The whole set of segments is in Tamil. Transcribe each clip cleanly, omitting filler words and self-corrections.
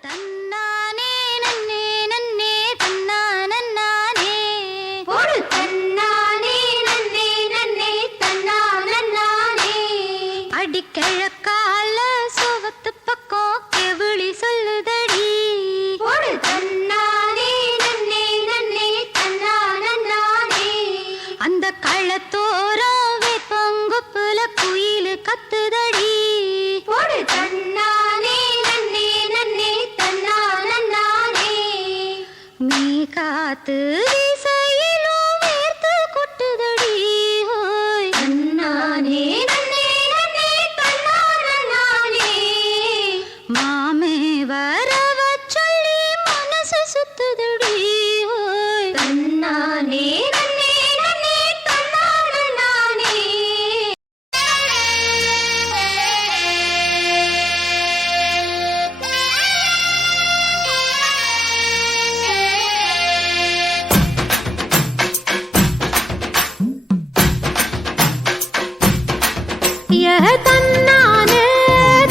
தன்னானே நன்னே நன்னே தன்னானே போடு தன்னானே நன்னே நன்னே தன்னானே அடிக்கிழக்கால சுவத்து பக்கம் கெவிழி சொல்லுதடி போடு தன்னானே நன்னே நன்னே தன்னானே அந்த களத்தோரம் வேப்பங்குப்புல குயிலு கத்துதடி போடு தன்னானே நன்னே நன்னே தன்னானே நீ காத்து வீசையிலும் வேர்த்து கொட்டுதடி ஹோய் தன்னானே நன்னே நன்னே தன்னானே மாமே வரவ சொல்லி மனசு சுத்துதடி ஹோய் தன்னானே நன்னே நன்னே தன்னானே தன்னானே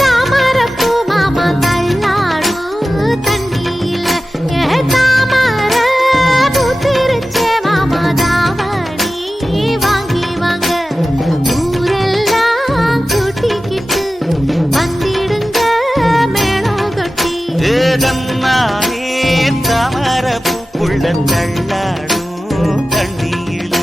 தாமரப்பூ மாமா தள்ளாடும் தண்ணியில தாமர பூத்திருச்சே மாமா தாவணி வாங்கி வாங்க ஊரெல்லாம் கூட்டிக்கிட்டு வந்திடுங்க மேளம் கொட்டி ஏதம்மானே தாமர பூக்குள்ள தள்ளாடும் தண்ணீர்